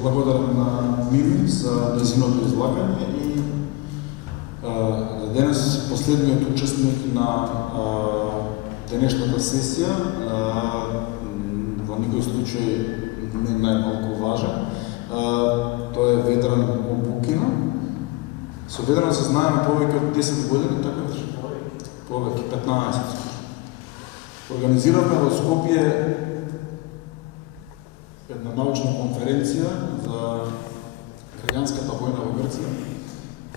Благодарам на Мими за незиното излагање и денес последниот учесник на денешната сесија, во никој случај не најмалку важен, тој е Ведран Обукина. Со Ведран се знаеме повеќе од 10 години, така повеќе 15. Организиравме во Скопје една научна конференција за граѓанската војна во Грција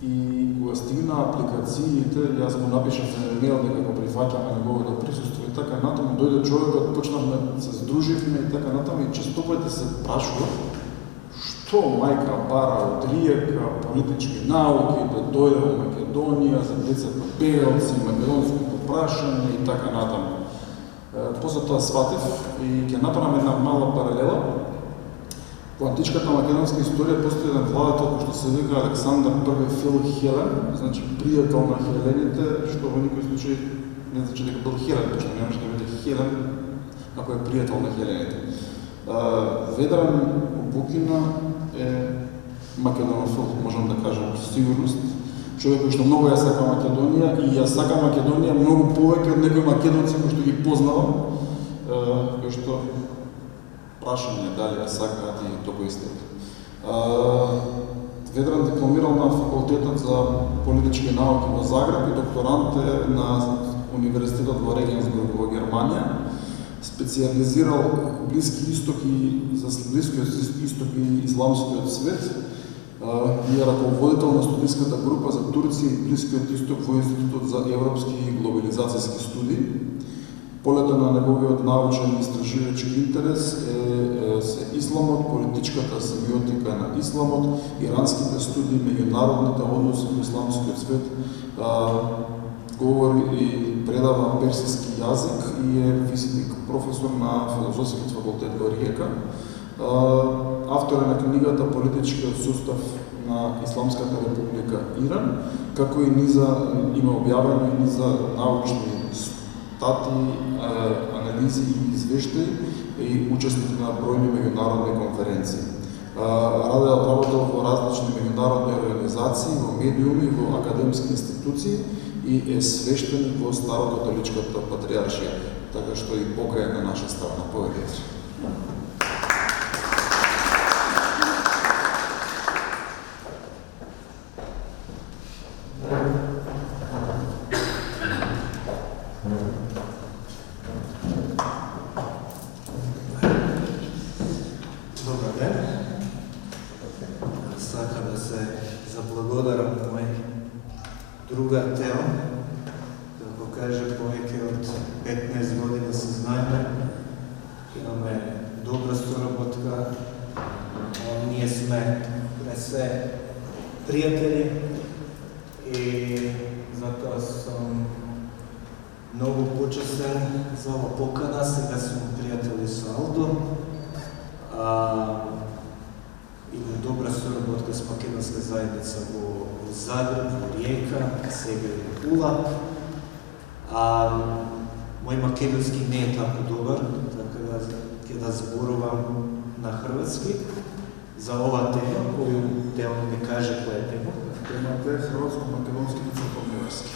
и кога стигна апликациите, јас му напишав на имейл дека го прифаќаме неговото присуство и така натаму, дојде човекот, почнавме, се здруживме и така натаму и често пати се прашува што мајка бара од Риека, политички науки, да дојде во Македонија, за децата бегалци, македонското прашање и така натаму. После тоа сватив и ќе направам една мала паралела. Во античката македонска историја постои еден владетел кој што се вика Александар I Фил Хелен, значи пријател на хелените, што во никој случај не значи дека бил Хелен, пошто не може да биде Хелен ако е пријател на хелените. Ведран Обукина е македонофил, можам да кажам со сигурност. Човек кој што многу ја сака Македонија и ја сака Македонија многу повеќе од некои македонци кои што ги познавам, кои што прашање дали ја сакаат и толку истина. Ведран дипломирал на факултетот за политички науки во Загреб и докторант е на Универзитетот во Регенсбург во Германија. Специализирал Блиски исток и за Блискиот исток и исламскиот свет. И е раководител на студиската група за Турција и Блискиот исток во Институтот за европски и глобализацијски студии. Полето на неговиот научен истражувачки интерес се исламот, политичката семиотика на исламот, иранските студии, меѓународните односи во исламскиот свет, говори и предава персиски јазик и е визитник професор на филозофскиот факултет во Риека. Автор е на книгата Политичкиот сустав на Исламската република Иран, како и има објавено и низа научни статии, анализи и извештаи и учесник на бројни меѓународни конференции. Работел во различни меѓународни организации, во медиуми, во академски институции и е свештеник во Старокатоличката патриаршија, така што и покрај на наша страна. Повеќе. Мој македонски не е тако добар, така да ќе да зборувам на хрватски за ова тема, која Тео ми каже која е тема. Темата е хрватско-македонски и црковноверски.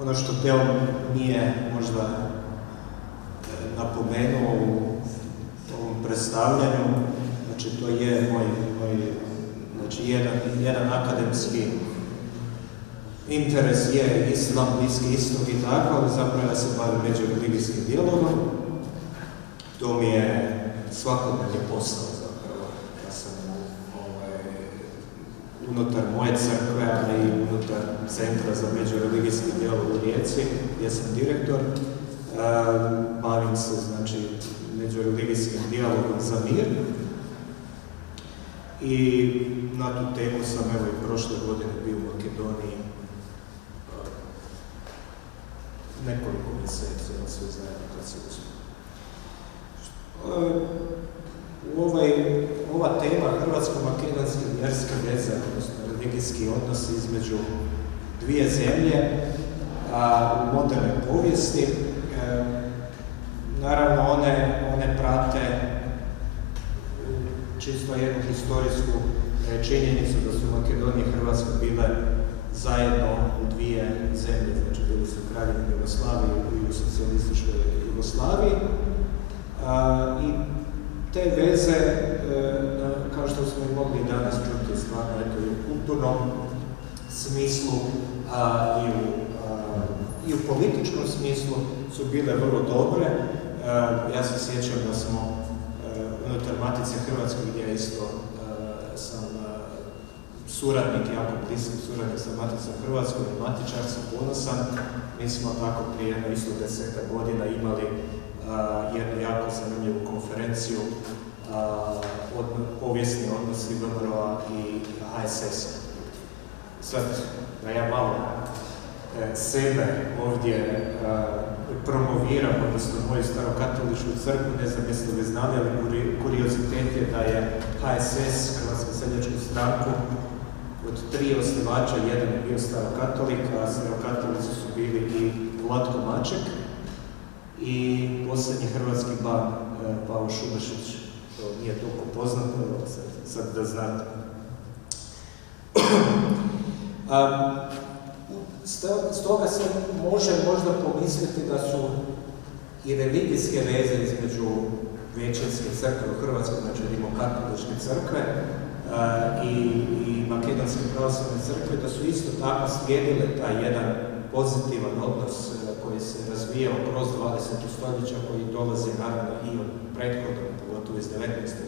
Оно што Тео ми е можда напоменуо у овом представљању, значи тој е мој jedan akademski interes je islam, Bliski istok i tako, ali zapravo ja se bavim međureligijskim dijalogom. To mi je svakodnevni posao zapravo. Ja sam unutar moje crkve, ali i unutar Centra za međureligijski dijalog u Rijeci, gdje sam direktor. Bavim se, znači, međureligijskim dijalogom za mir. I na tu temu sam evo i prošle godine bio u Makedoniji nekoliko mjeseci, sve zajedno kad se uspio. Ova tema hrvatsko-makedonske vjerske veze, odnosno religijski odnosi između dvije zemlje u modernoj povijesti naravno one prate čisto jednu historijsku činjenicu da su Makedonija i Hrvatska bile zajedno u dvije zemlje, znači bili su u Kraljevini Jugoslaviji i u socijalističkoj Jugoslaviji. I te veze, kao što smo i mogli danas čuti, stvarno eto, i u kulturnom smislu i u političkom smislu su bile vrlo dobre. Ja se sjećam da smo unutar Matice Hrvatske, gdje isto sam suradnik, jako blisak suradnik sa Maticom Hrvatskom i matičar sam ponosan. Mi smo tako prije isto 10 godina imali jednu jako zanimljivu konferenciju od povijesni odnosi VMRO-a i HSS-a. Sad, da ja malo sebe ovdje promoviram, odnosno moju starokatoličku crkvu, ne znam jeste li znali, ali kuriozitet je da je HSS, Hrvatsku seljačku stranku, od 3 osnivača, jedan je bio starokatolik, a starokatolici su bili i Vlatko Maček i posljednji hrvatski ban Pavo Šubašić. To nije toliko poznato, sad da znate. Stoga se može možda pomisliti da su i religijske veze između većinske crkve u Hrvatskoj, znači rimokatoličke crkve i makedonske pravoslavne crkve, da su isto tako slijedile taj jedan pozitivan odnos koji se razvijao kroz 20. stoljeća, koji dolazi naravno i od prethodnog, pogotovo iz 19.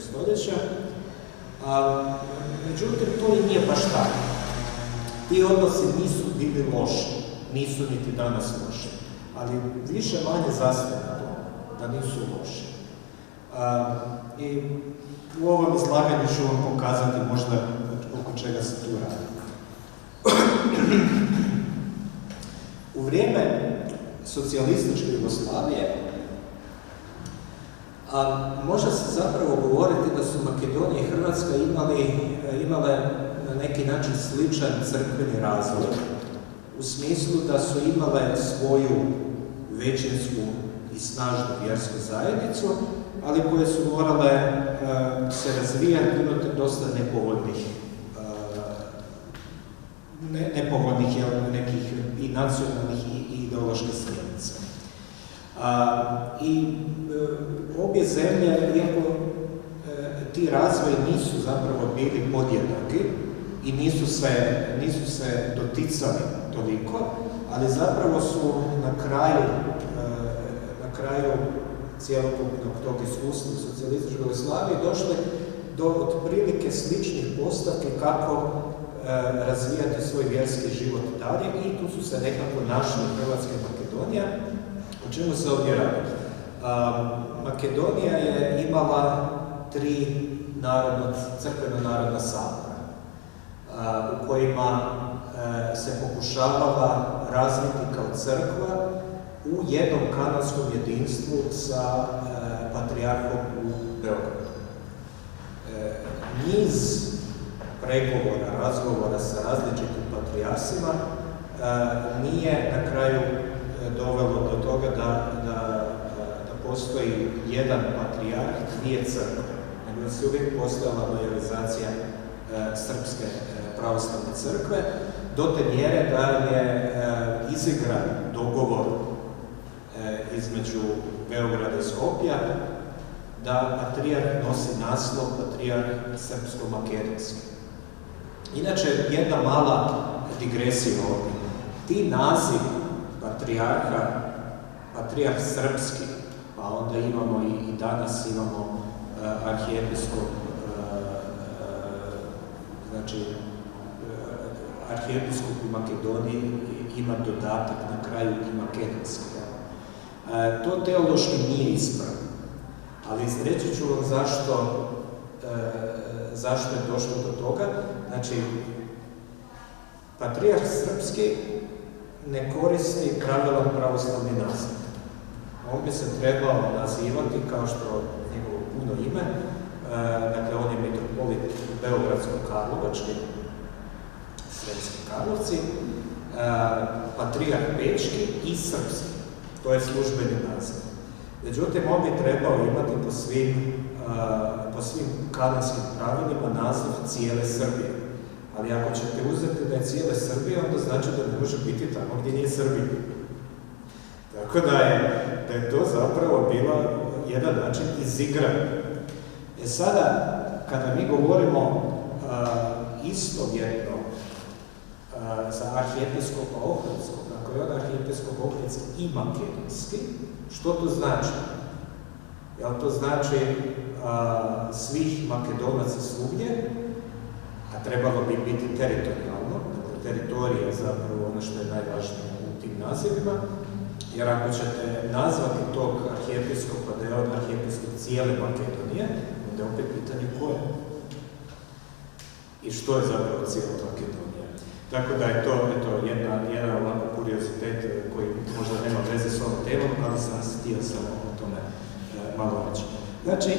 stoljeća. Međutim, to i nije baš tako. Ti odnosi nisu bili loši, nisu niti danas loši, ali više manje zastaje na to da nisu loši. I u ovom izlaganju ću vam pokazati možda oko čega se tu radi. U vrijeme socijalističke Jugoslavije može se zapravo govoriti da su Makedonija i Hrvatska imale na neki način sličan crkveni razvoj, u smislu da su imale svoju većinsku i snažnu vjersku zajednicu, ali koje su morale se razvijati unutar dosta nepovoljnih nekih i nacionalnih i ideoloških smjernica. I obje zemlje, iako ti razvoji nisu zapravo bili podjednaki i nisu se doticali toliko, ali zapravo su na kraju cjelokupnog tog iskustva u socijalističkoj Jugoslaviji došli do otprilike sličnih postavki kako razvijati svoj vjerski život dalje, i tu su se nekako našli Hrvatska i Makedonija. O čemu se ovdje radi? Makedonija je imala 3 crkveno-narodna sabora u kojima se pokušavala razviti kao crkva u jednom kanonskom jedinstvu sa patrijarhom u Beogradu. Niz pregovora, razgovora sa različitim patrijarhima nije na kraju dovelo do toga da postoji jedan patrijarh, 2 crkve, nego se uvijek postojala majorizacija Srpske pravoslavne crkve, do te mjere da je izigran dogovor između Beograda i Skopja da patrijarh nosi naslov patrijarh srpsko-makedonski. Inače, jedna mala digresija ovdje. Ti naziv patrijarh srpski, pa onda imamo i danas imamo arhijepiskop, znači arhijepiskop u Makedoniji ima dodatak na kraju i makedonski. To teološki nije ispravno, ali reći ću vam zašto je došlo do toga. Znači, patrijarh srpski ne koristi pravilan pravoslavni naziv. On bi se trebao nazivati, kao što njegovo puno ime, dakle on je mitropolit Beogradsko-Karlovački, Sremski Karlovci, patrijarh Bečki i srpski. To je službeni naziv. Međutim, on bi trebao imati po svim kanonskim pravilima naziv cijele Srbije. Ali ako ćete uzeti da je cijele Srbije, onda znači da ne može biti tamo gdje nije Srbija. Tako da je to zapravo bila jedan način izigranja. Sada, kada mi govorimo istovjetno za arhijepiskopa Ohridskog, ako je on arhijepiskop Ohridski i makedonski, što to znači? Jel to znači svih Makedonaca svugdje, a trebalo bi biti teritorijalno, dakle teritorija je zapravo ono što je najvažnije u tim nazivima, jer ako ćete nazvati tog arhijepiskopa da je on arhijepiskop cijele Makedonije, onda je opet pitanje ko je. I što je zapravo cijela Makedonija. Tako da je to jedan ovako kuriozitet koji možda nema veze s ovom temom, ali sam htio samo o tome malo reći. Znači,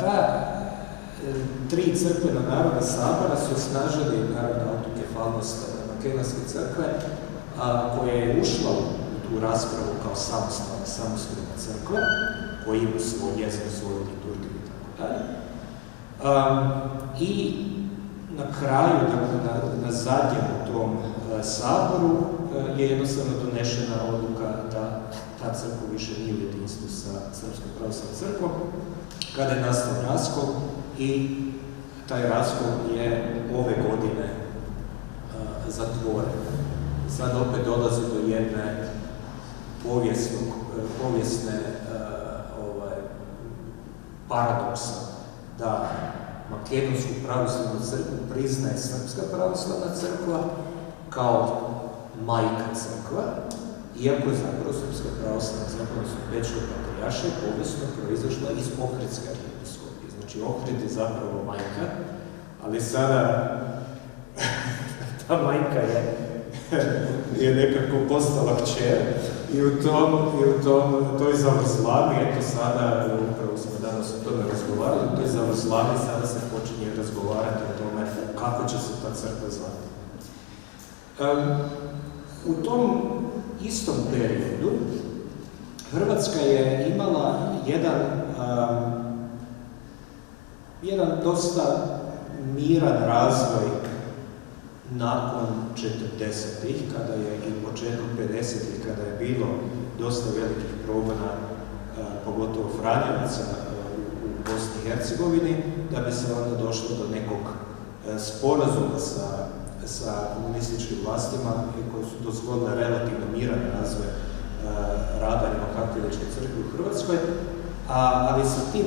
ta tri crkvena narodna sabora su osnažili naravno autokefalnost makedonske crkve, koja je ušla u tu raspravu kao samostalna crkva, koja ima svoj jezik, svoju liturgiju i tako dalje. I na kraju, dakle, na zadnjem tom saboru je jednostavno donešena odluka da ta crkva više nije u jedinstvu sa Srpskom pravoslavnom crkvom, kada je nastao raskol i taj raskol je ove godine zatvoren. Sad opet dolazi do jedne povijesne paradoksa da Makedonsku pravoslavnu crkvu priznaje Srpska pravoslavna crkva kao majka crkva, iako je zapravo Srpska pravoslavna crkva, odnosno Bečka patrijaršija, povijesno proizašla iz Ohridske arhijepiskopije. Znači, Ohrid je zapravo majka, ali sada ta majka je nekako postala kćer i u toj zavrzlami, eto sada, upravo smo danas o tome razgovarali, u toj zavrzlami sada se počinje razgovarati o tome kako će se ta crkva zvati. U tom istom periodu Hrvatska je imala jedan dosta miran razvoj nakon 40-ih, kada je i početkom 50-ih, kada je bilo dosta velikih progona, pogotovo Franjevaca u Bosni i Hercegovini, da bi se onda došlo do nekog sporazuma sa komunističkim vlastima koji su dozvolile relativno miran razvoj rada Rimokatoličke crkve u Hrvatskoj, ali sa tim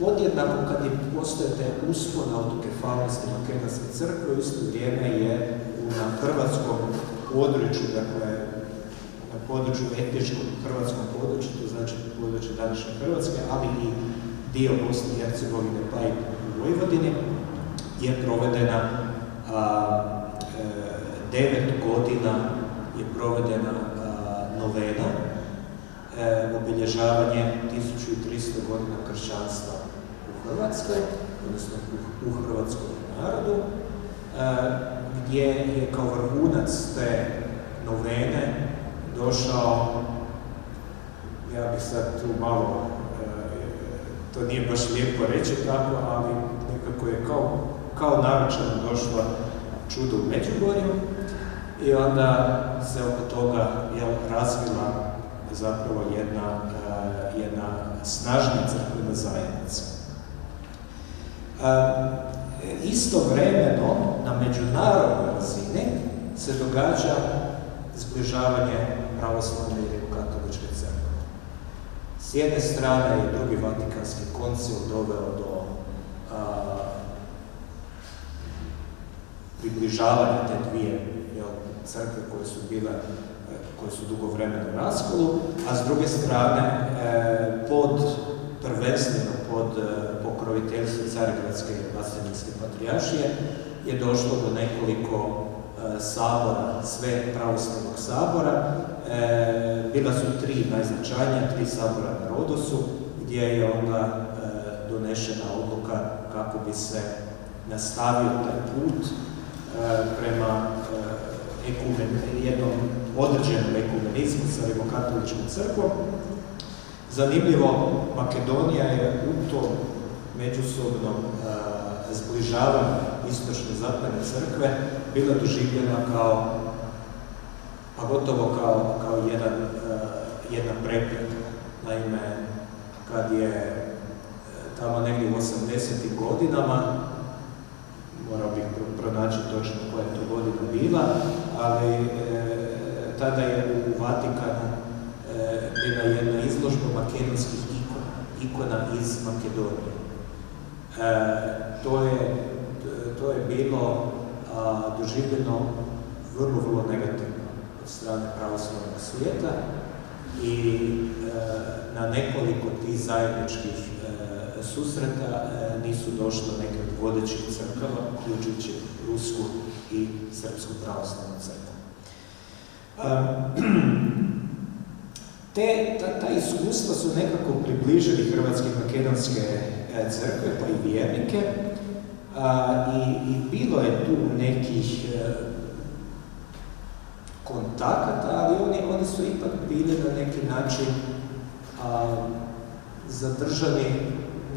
podjednako kad je postoje te uspone autokefalnosti Makedonske crkve, u isto vrijeme je na hrvatskom području, dakle na području etničkom hrvatskom području, to znači području današnje Hrvatske, ali i dio Bosne i Hercegovine pa i u Vojvodini, je provedena 9 godina je provedena novena, obilježavanje 1300 godina kršćanstva u Hrvatskoj, odnosno u hrvatskom narodu, gdje je kao vrhunac te novene došao, ja bih sad tu malo, to nije baš lijepo reći tako, ali nekako je kao naručeno došla čudo u Međugorju i onda se oko toga razvila zapravo jedna snažnija crkvena zajednica. Istovremeno, na međunarodnoj razini se događa zbližavanje pravoslavne i rimokatoličke crkve. S jedne strane je Drugi Vatikanski koncil doveo do približavanja te dvije crkve koje su dugo vremena u raskolu, a s druge strane prvenstveno pod pokroviteljstvom Carigradske i Vaseljenske patrijaršije je došlo do nekoliko sabora, sve pravoslavnog sabora. Bila su 3 najznačajnija, 3 sabora na Rodosu, gdje je onda donešena odluka kako bi se nastavio taj put prema jednom određenom ekumenizmu sa rimokatoličkom crkvom. Zanimljivo, Makedonija je u tom međusobnom zbližavanju istočne i zapadne crkve bila doživljena kao, a gotovo kao jedna prepreka. Naime, kad je tamo negdje u 80. godinama, morao bih pronaći točno koja je to godina bila, ali tada je u Vatikanu bila jedna izložba makedonskih ikona iz Makedonije. To je bilo doživljeno vrlo negativno od strane pravoslavnog svijeta i na nekoliko tih zajedničkih susreta nisu došle neke od vodećih crkava, uključujući Rusku i Srpsku pravoslavnu crkvu. Ta iskustva su nekako približili hrvatske i makedonske crkve, pa i vjernike, i bilo je tu nekih kontakata, ali oni su ipak bili na neki način zadržani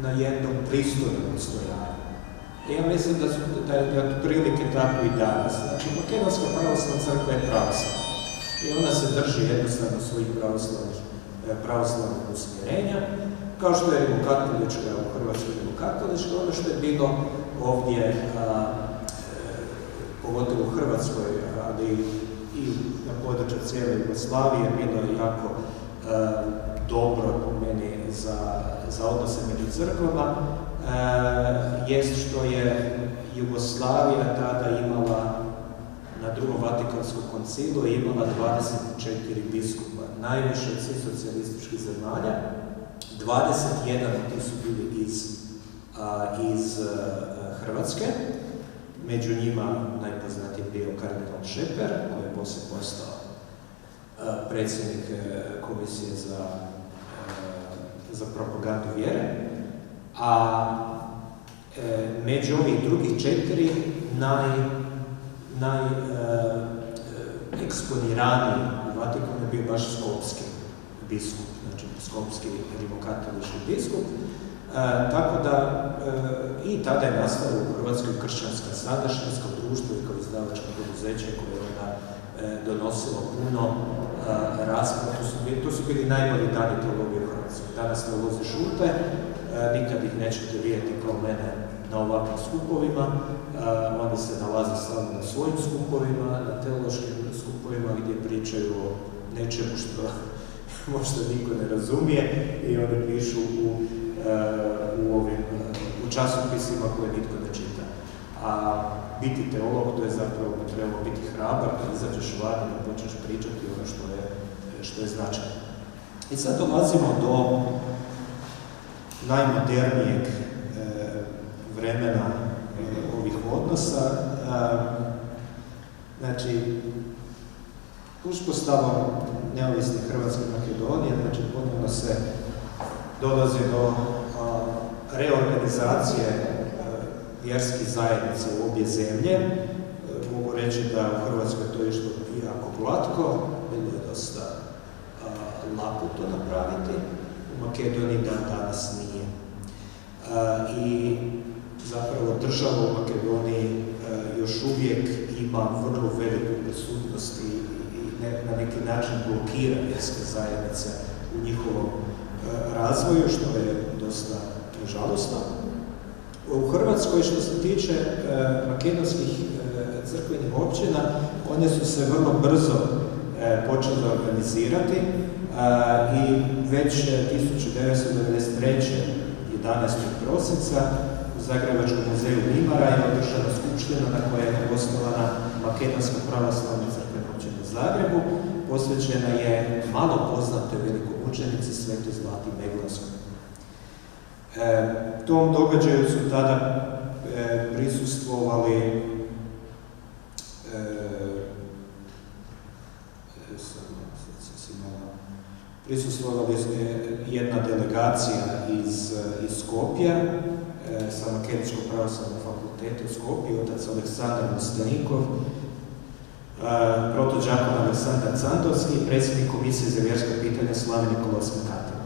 na jednom pristojnom odstojanju. Ja mislim da je otprilike tako i danas. Znači, makedonska pravoslavna crkva je pravoslavna i ona se drži jednostavno svojih pravoslavnih usmjerenja, kao što je rimokatolička, u Hrvatskoj rimokatolička, ono što je bilo ovdje, pogotovo u Hrvatskoj, ali i na području cijele Jugoslavije, bilo je jako dobro po meni za odnose među crkvama, jest što je Jugoslavija tada imala na Drugom Vatikanskom koncilu imala 24 biskupa, najviše od svih socijalističkih zemalja. 21 od tih su bili iz Hrvatske, među njima najpoznatiji bio kardinal Šeper, koji je poslije postao predsjednik Komisije za propagandu vjere, a među ovih drugih 4 najeksponiraniji u Vatikanu je bio baš skopski biskup, znači skopski rimokatolički biskup. Tako da i tada je nastalo u Hrvatskoj kršćanska sadašnjost kao društvo i kao izdavačko poduzeće koje je onda donosilo puno rasprava. To su bili najbolji dani teologije u Hrvatskoj. Danas teolozi šute, nikad ih nećete vidjeti kao mene na ovakvim skupovima. Oni se nalaze samo na svojim skupovima, na teološkim skupovima gdje pričaju o nečemu što možda niko ne razumije i oni pišu u časopisima koje nitko ne čita. A biti teolog, to je zapravo trebalo biti hrabar, da izađeš van i da počneš pričati ono što je značajno. I sad dolazimo do najmodernijeg vremena ovih odnosa. Znači, uspostavom neovisne Hrvatske Makedonije, znači ponovno se dolazi do reorganizacije vjerskih zajednica u obje zemlje. Mogu reći da u Hrvatskoj to je što jako glatko, bilo je dosta lako to napraviti, u Makedoniji danas nije. I zapravo država u Makedoniji još uvijek ima vrlo veliku prisutnost i na neki način blokira vjerske zajednice u njihovom razvoju, što je dosta žalosno. U Hrvatskoj, što se tiče makedonskih crkvenih općina, one su se vrlo brzo počele organizirati i već 1993. 11. prosinca u Zagrebačkom muzeju Mimara je održana skupština na kojoj je osnovana Makedonska pravoslavna crkvena općina u Zagrebu, posvećena je malo poznatoj velikomučenici Svetoj Zlati Meglanskoj. Tom događaju su tada prisustvovali jedna delegacija iz Skopja sa Makedonskog pravoslavnog fakulteta u Skopju, otac Aleksandar Mostanikov, protodžakon Aleksandar Candovski i predsjednik Komisije za vjerska pitanja Slaven Nikola Smekatov.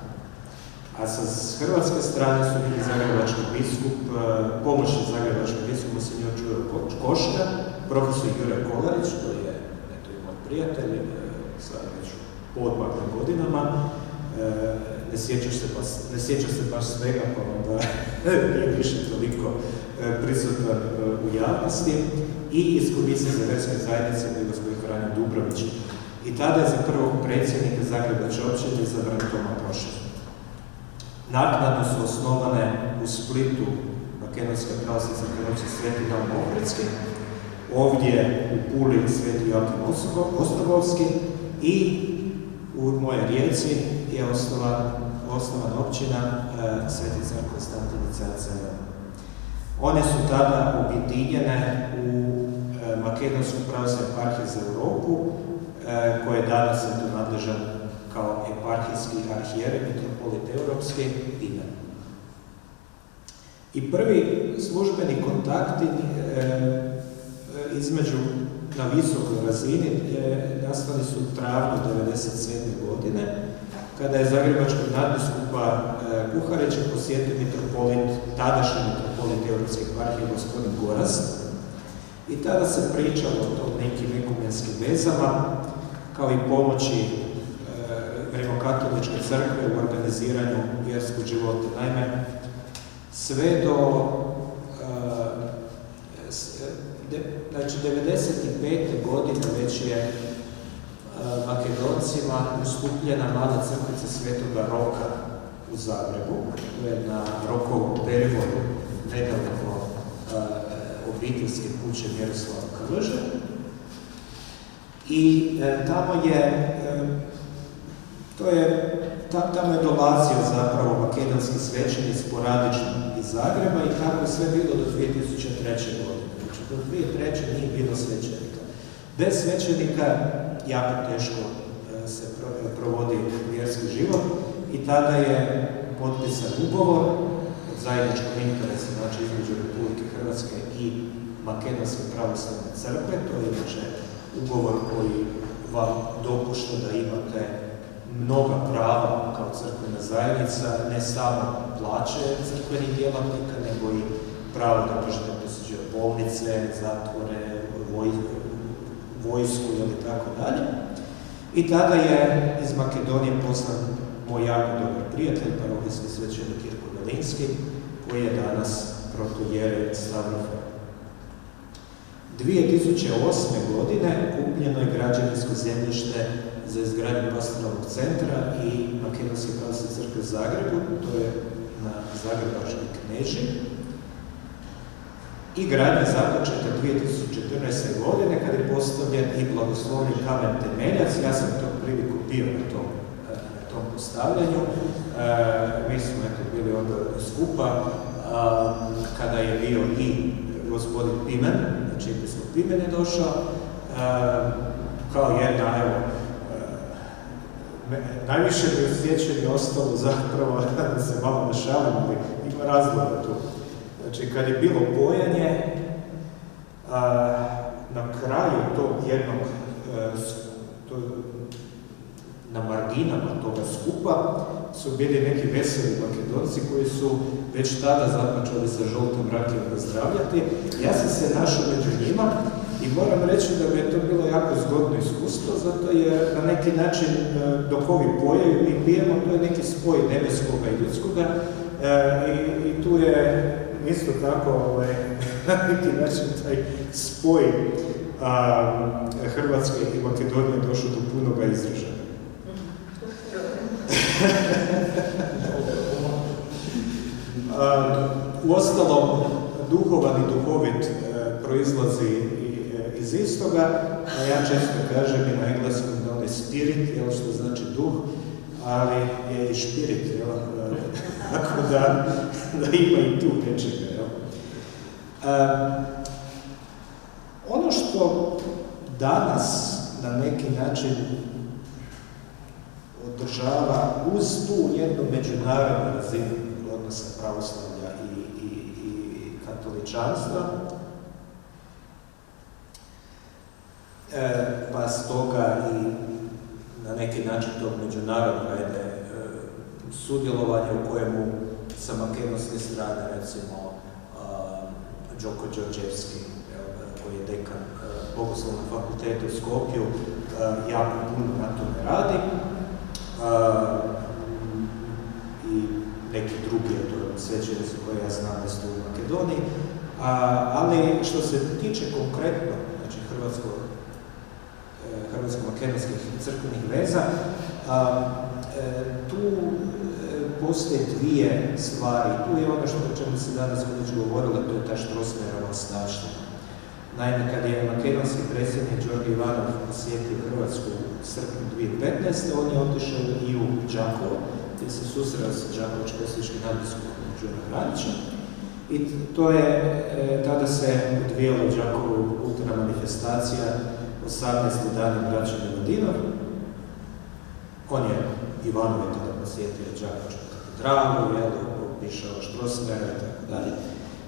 A sa hrvatske strane su bili zagrebački biskup, pomoćni zagrebački biskup monsignor Đuro Koška, profesor Jure Kolarić, koji je moj prijatelj, sad već u odmaklim godinama, ne sjeća se baš svega, pa onda nije više toliko prisutan u javnosti, i iz Komisije za vjerske zajednice bio gospodin Franjo Dubrović. I tada je za prvog predsjednika Zagrebačke općine izabran Toma Prošer. Naknadno su osnovane u Splitu Makedonska pravoslavna crkva Sveti Jan Ohridski, ovdje u Puli Sveti Joakim Ostrovovski i u mojoj Rijeci je osnovana općina Sveti car Konstantin i car Zenona. One su tada objedinjene u Makedonsku pravoslavnu eparhiju za Europu, koja je danas nadležan kao eparhijski arhijerej, mitropolit europski Pimen. I prvi službeni kontakti između na visokoj razini nastali su u travnju 1997. godine, kada je zagrebačkog nadbiskupa Kuharića posjetio tadašnji mitropolit europske eparhije gospodin Gorazd. I tada se pričalo o tom nekim ekumenskim vezama, kao i pomoći Rimokatoličke crkve u organiziranju vjerskog života. Naime, sve do 1995. godine već je Makedoncima ustupljena mala crkvica Svetoga Roka u Zagrebu. To je na Rokovom perivodu nedaleko obiteljske kuće Miroslava Krleže. I tamo je dolazio zapravo makedonski svećenik sporadično iz Zagreba i tako je sve bilo do 2003. godine. Znači, do 2003. nije bilo svećenika. Bez svećenika jako teško se provodi vjerski život i tada je potpisan ugovor od zajedničkog interesa, znači između Republike Hrvatske i Makedonske pravoslavne crkve. To je inače ugovor koji vam dopušta da imate mnoga prava kao crkvena zajednica, ne samo plaće crkvenih djelatnika, nego i pravo da možete posjećati bolnice, zatvore, vojsku ili tako dalje. I tada je iz Makedonije poslan moj jako dobar prijatelj, parohijski svećenik Irko Velinski, koji je danas protojerej Stavrofor. 2008. godine kupljeno je građevinsko zemljište za izgradnju pastoralnog centra i Makedonske pravoslavne crkve u Zagrebu, to je na Zagrebačkoj Knežiji. I gradnja započeta 2014. godine kad je postavljen i blagoslovni kamen temeljac. Ja sam to priliku bio na tom postavljanju. Mi smo bili onda skupa kada je bio i gospodin Pimen, znači biskup Pimen je došao, kao jedna, evo, najviše mi u sjećanju ostalo zapravo, da se malo našalim, ali ima razloga tu. Znači, kad je bilo bojanje, na kraju tog jednog, na marginama toga skupa, su bili neki veseli Makedonci koji su već tada započeli sa žoltom rakijom pozdravljati. Ja sam se našao među njima i moram reći da mi je to bilo jako zgodno iskustvo, zato je na neki način dok ovi pojaju mi pijemo, to je neki spoj nebeskoga i ljudskoga i tu je isto tako na neki način taj spoj Hrvatske i Makedonije došao do punoga izražaja. Uostalom, duhovan i duhovit proizlazi iz istoga, a ja često kažem i na engleskom da on je spirit, što znači duh, ali je i špirit, tako da ima i tu nečega. Ono što danas na neki način održava uz tu jednu međunarodnu razinu odnosa pravoslavlja i katoličanstva, pa stoga i na neki način tog međunarodnog sudjelovanje u kojemu sa makedonske strane, recimo, Đoko Đorđevski, koji je dekan Bogoslovnog fakulteta u Skopju, jako puno na tome radi. I neki drugi svećenici koje ja znam da su u Makedoniji. Ali što se tiče konkretno, znači hrvatsko-makedonskih crkvenih veza, tu postoje dvije stvari. Tu je ono o čemu se danas već govorilo, to je ta Strossmayerova ostavština. Naime, kad je makedonski predsjednik Đorđe Ivanov posjetio Hrvatsku u srpnju 2015. on je otišao i u Đakovo, gdje se susreo sa Đakovačko-Osječkim nadbiskupom Đurom Granićem. I tada se odvijala u Đakovu kulturna manifestacija 18. dana braće Miladinov. On je, Ivanov je tada posjetio Đakovačku katedralu, pišao Strossmayera i tako dalje.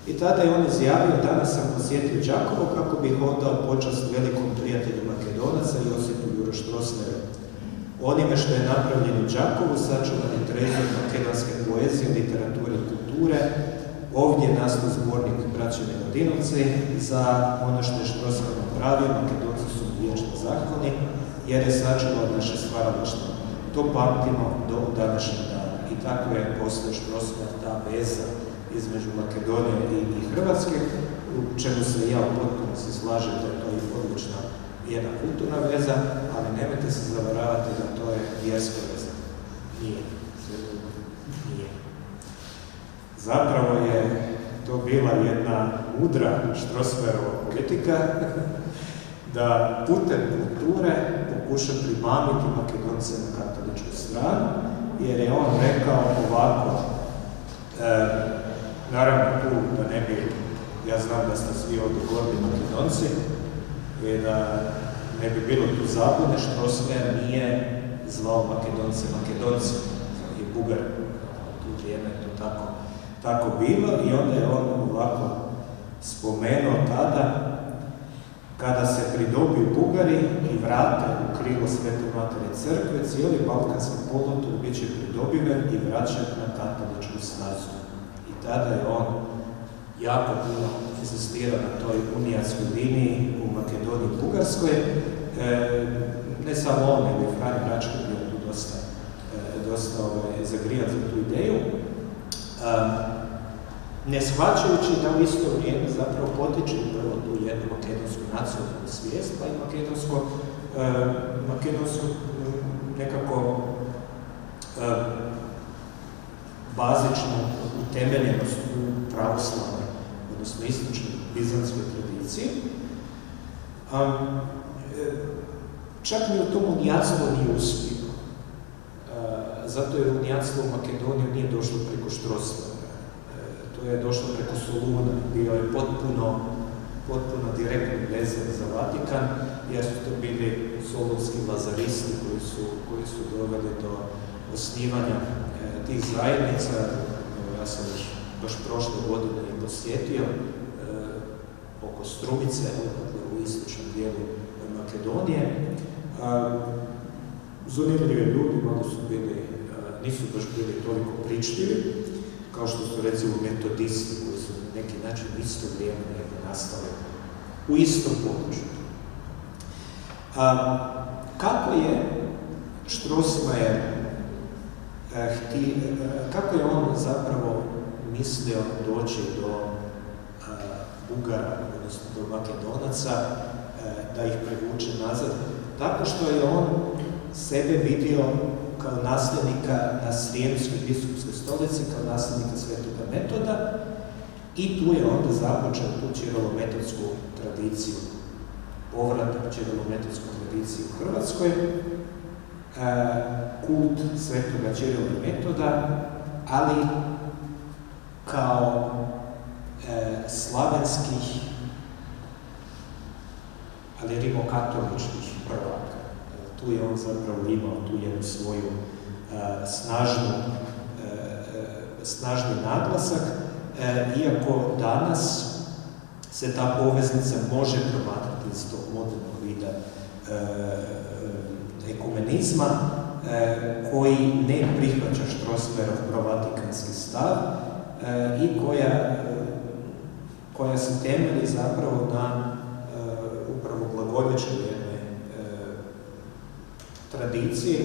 I tada je on izjavio, danas sam posjetio Đakovo kako bih odao počast velikom prijatelju Makedonaca Josipu Juro Strossmayeru. Onime što je napravljeno u Đakovu, sačuvan je trezor makedonske poezije, literature i kulture. Ovdje je nastao zbornik braće Miladinovci za ono što je Strossmayer napravio, Makedonci su vječno zahvalni, jer je sačuvao naše stvaralaštvo. To pamtimo do današnjeg dana. I tako je postao Strossmayer ta veza između Makedonije i Hrvatske, u čemu se ja potpuno se slažem da je to i odlična jedna kulturna veza, ali nemojte se zavaravati da to je vjerska veza. Nije. Nije. Zapravo je to bila jedna mudra Strossmayerova politika da putem kulture pokuša primamiti Makedonce na katoličku stranu, jer je on rekao ovako, naravno tu da ne bi, ja znam da ste svi ovdje gordi Makedonci, i da ne bi bilo tu zabune, Strossmayer nije zvao Makedonce Makedonci, i Bugar, tu vrijeme je to tako bilo, i onda je on ovako spomenuo tada, kada se pridobiju Bugari i vrate u krilo Svete Matere Crkve, cijeli Balkanski poluotok bit će pridobiven i vraćan na katoličku snagu. I tada je on jako puno insistirao na toj unijatskoj liniji u Makedoniji i Bugarskoj. Ne samo on, nego i Franjo Račko bio tu dosta zagrijan za tu ideju. Ne shvaćajući da u isto vrijeme zapravo potiče upravo tu jednu makedonsku nacionalnu svijest, pa i makedonsku nekako bazičnu utemeljenost u pravoslavnoj, odnosno istočnoj bizantskoj tradiciji. Čak ni u tom unijatstvo nije uspio. Zato jer unijatstvo u Makedoniju nije došlo preko Strossmayera. To je došlo preko Soluna, bio je potpuno direktno vezan za Vatikan, jer su to bili solunski lazaristi koji su doveli do osnivanja tih zajednica. Ja sam baš prošle godine i posjetio oko Strumice, u istočnom dijelu Makedonije. Zanimljivi ljudi, malo su bili, nisu baš bili toliko pričljivi, kao što su recimo metodisti koji su na neki način isto vrijeme nastali u istom području. Kako je Strossmayer kako je on zapravo mislio doći do Bugara, odnosno do Makedonaca, da ih privuče nazad? Tako što je on sebe vidio kao nasljednika na Srijemskoj biskupskoj stolici, kao nasljednika Svetoga Metoda, i tu je onda započeo tu ćirilo-metodsku tradiciju, povratak ćirilo-metodskoj tradiciji u Hrvatskoj, kult Svetoga Ćirila i Metoda, ali kao slavenskih, ali rimokatoličkih prvaka. Tu je on zapravo imao tu jednu svoju snažni naglasak, iako danas se ta poveznica može promatrati iz tog modernog vida ekumenizma, koji ne prihvaća Strossmayera i koja se temelji zapravo na upravo glagoljačkoj jednoj tradiciji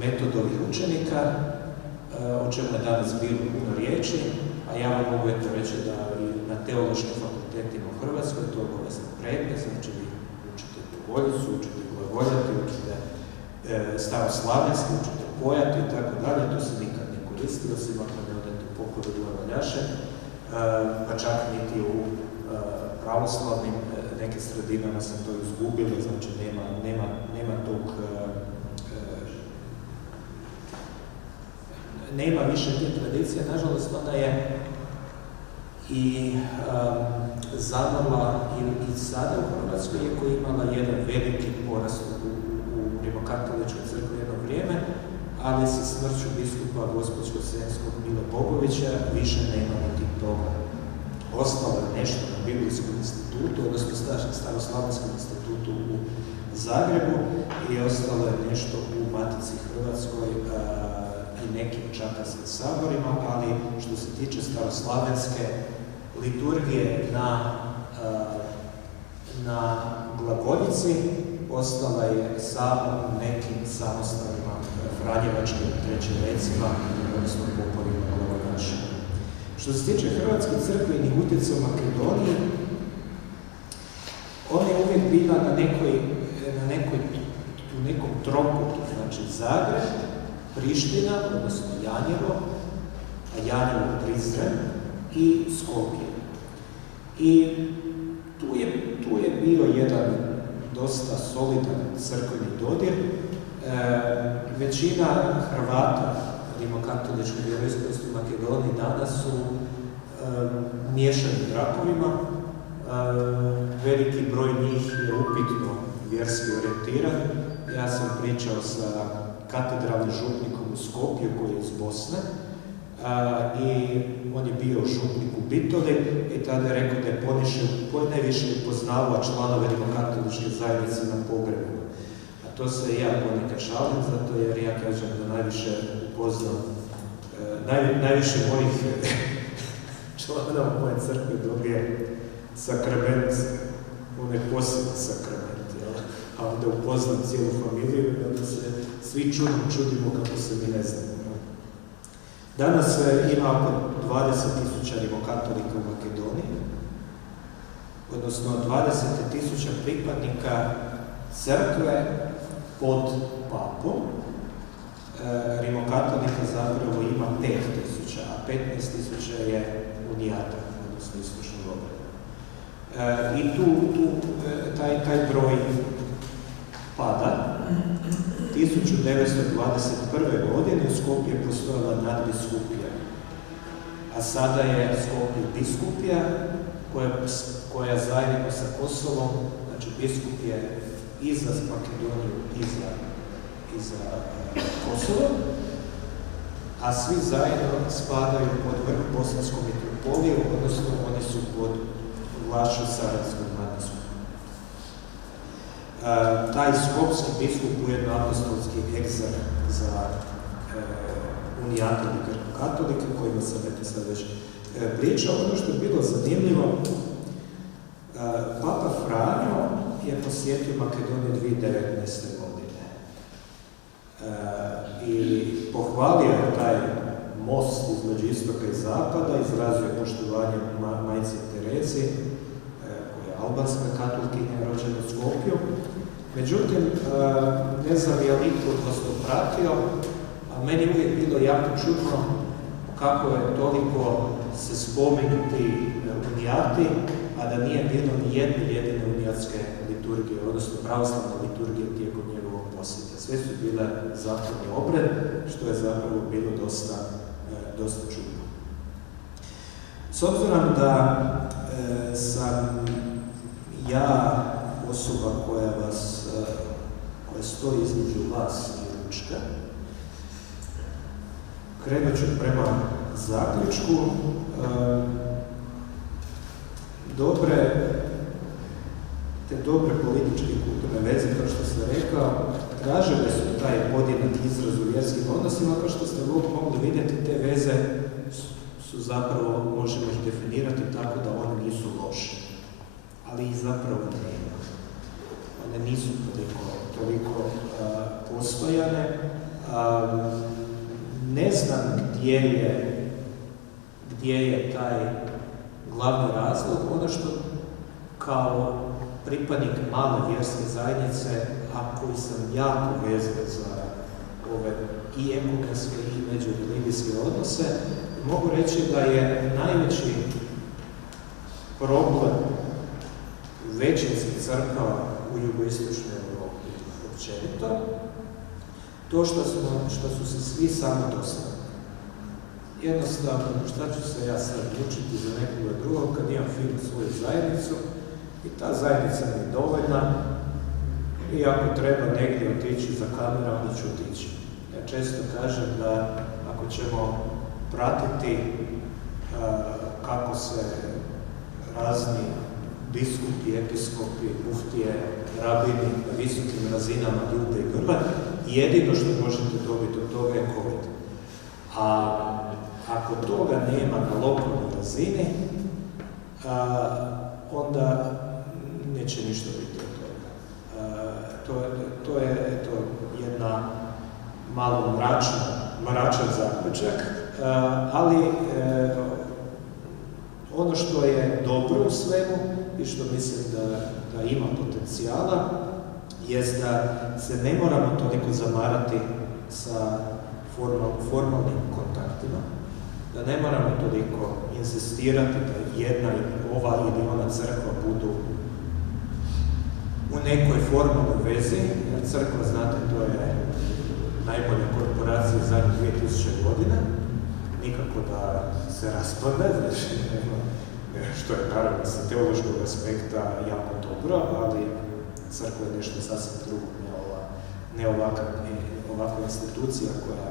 metodovih učenika, o čemu je danas bilo puno riječi, a ja vam mogu eto reći da i na teološkim fakultetima u Hrvatskoj to je obavezan predmet, znači vi učite glagoljicu, učite glagoljati, učite staroslavenski, učite pojati i tako dalje, to se nikad ne koristi, osim ako ne odete u pokoru glagoljaše, pa čak niti u pravoslavnim nekim sredinama se to izgubilo, znači nema tog nema više te tradicije, nažalost ona je i zamrla i sada u Hrvatskoj, iako je imala jedan veliki porast u rimokatoličkoj crkvi jedno vrijeme, ali sa smrću biskupa Gospićko-senjskog Mile Bogovića više nema niti toga. Ostalo je nešto na Biblijskom institutu, odnosno Staroslavenskom institutu u Zagrebu i ostalo je nešto u Matici Hrvatskoj i nekim čakarskim saborima, ali što se tiče staroslavenske liturgije na glagoljici, ostala je samo u nekim samostalima franjevačkim trećim recima, odnosno poporima glagoljaša. Što se tiče hrvatske crkvenih utjecaja u Makedoniji, ona je uvijek bila u nekom trokutu, znači Zagreb, Priština, odnosno Janjevo, a Janjevo Prizren i Skopje. I tu je bio jedan dosta solidan crkveni dodir. Većina Hrvata rimokatoličkog vjeroispovesti u Makedoniji danas su miješanim brakovima. Veliki broj njih je upitno vjerski orijentiran. Ja sam pričao sa katedralnim župnikom u Skopju koji je iz Bosne i on je bio župnik u Bitoli i tada je rekao da je najviše poznavao članove rimokatoličke zajednice na pogrebu. A to se i ja ponekad šalim, zato jer ja kažem da najviše upoznam, najviše mojih članova moje crkve dobije sakrament, onaj posljednji sakrament, a onda upoznam cijelu familiju i onda se svi čudimo kako se mi ne znamo. Danas ima oko 20.000 rimokatolika u Makedoniji, odnosno 20.000 pripadnika crkve pod papom. Rimokatolika zapravo ima 5.000, a 15.000 je unijata, odnosno istočno dobro. I taj broj pada. 1921. godine u Skopju je postojala nadbiskupija, a sada je Skopje biskupija koja zajedno sa Kosovom, znači biskup je i za Makedoniju i za Kosovo, a svi zajedno spadaju pod vrh Bosanskom mitropoliju, odnosno oni su pod vlašću Sarajevskog nadbiskupa. Taj skopski biskup ujedno apostolski egzar za unijate i grkokatolike, kojima sam sad već pričao. Ono što je bilo zanimljivo, Papa Franjo je posjetio Makedoniju 2019. godine i pohvalio je taj most između istoka i zapada, izrazio je poštovanje majci Terezi, koja je albanska katolkinja rođena u Skopju. Međutim, ne znam je li niko od vas to pratio, a meni je uvijek bilo jako čudno kako je toliko se spomenuti unijati, a da nije bilo ni jedne unijatske liturgije, odnosno pravoslavne liturgije tijekom njegovog posjeta. Sve su bile zakonni obred, što je zapravo bilo dosta čudno. S obzirom da sam ja osoba koja stoji između vas i ručka, krenut ću prema zaključku. Dobre političke i kulturne veze, kao što sam rekao, tražile su taj podjednak izraz u vjerskim odnosima, kao što ste mogli vidjeti, te veze su zapravo, možemo ih definirati tako da one nisu loše, ali ih zapravo nema. One nisu toliko postojane. Ne znam gdje je taj glavni razlog. Ono što kao pripadnik male vjerske zajednice, a koji sam jako vezan za ove i ekumenske i međureligijske odnose, mogu reći da je najveći problem većinskih crkava u jugoistočnoj Europi općenito to što su se svi samodostatni. Jednostavno, šta ću se ja sad učiti za nekoga drugog kad imam finu svoju zajednicu i ta zajednica mi je dovoljna i ako treba negdje otići za kamerom, onda ću otići. Ja često kažem da ako ćemo pratiti kako se razni biskupi, episkopi, muftije, rabini na visokim razinama ljude i grle, jedino što možete dobiti od toga je COVID. A ako toga nema na lokalnoj razini, onda neće ništa biti od toga. To je jedna malo mračan zaključak, ali ono što je dobro u svemu i što mislim da ima potencijala jest da se ne moramo toliko zamarati sa formalnim kontaktima, da ne moramo toliko insistirati da jedna ova ili ona crkva budu u nekoj formalnoj vezi, jer crkva, znate, to je najbolja korporacija zadnjih 2000 godina, nikako da se raspadne, znači, što je naravno sa teološkog aspekta jako dobro, ali crkva je nešto sasvim drugo, ne ovakva institucija koja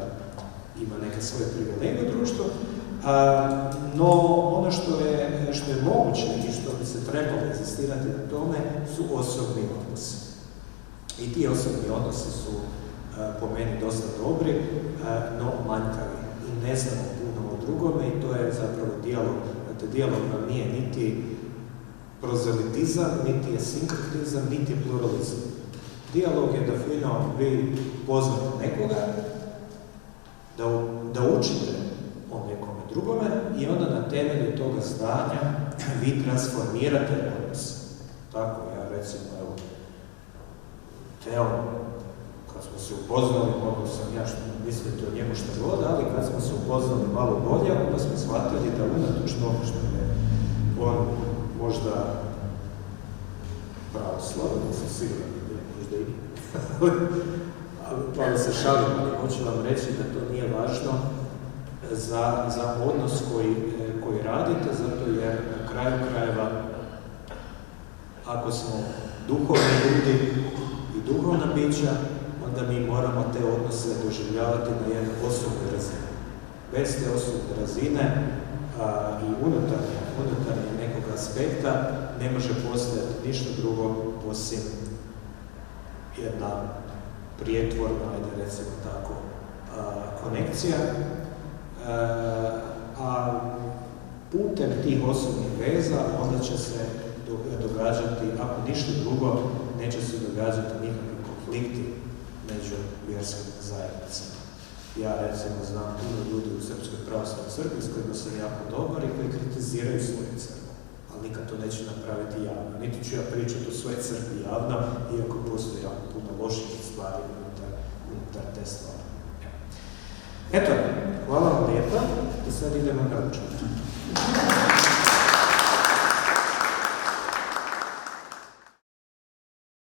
ima neke svoje privilegije u društvu. No, ono što je moguće i što bi se trebalo insistirati na tome su osobni odnosi. I ti osobni odnosi su po meni dosta dobri, no manjkavi. I ne znamo puno o drugome i to je zapravo dijalog. Znate, dijalog nam nije niti prozelitizam, niti je sinkretizam, niti je pluralizam. Dijalog je da fino vi poznate nekoga, da učite o nekome drugome i onda na temelju toga znanja vi transformirate odnos. Tako, ja recimo, evo, Teo, kad smo se upoznali, mogu sam ja što misliti o njemu što god, ali kad smo se upoznali malo bolje, onda smo shvatili da unatoč tome što je on možda pravoslavan, nisam siguran, možda i ali se šalim, ali hoću vam reći da to nije važno za odnos koji radite, zato jer na kraju krajeva, ako smo duhovni ljudi i duhovna bića, onda mi moramo te odnose doživljavati na jednoj osobnoj razini. Bez te osobne razine i unutarnje nekog aspekta ne može postojati ništa drugo osim jedna prijetvorna, ajde recimo tako, konekcija. A putem tih osobnih veza onda će se događati, ako ništa drugo, neće se događati nikakvi konflikti među vjerskim zajednicama. Ja recimo znam puno ljudi u Srpskoj pravoslavnoj crkvi s kojima sam jako dobar i koji kritiziraju svoju crkvu, ali nikad to neće napraviti javno. Niti ću ja pričati o svojoj crkvi javno, iako postoji jako puno loših stvari unutar te stvari. Eto, hvala vam lijepa i sad idemo na učenje.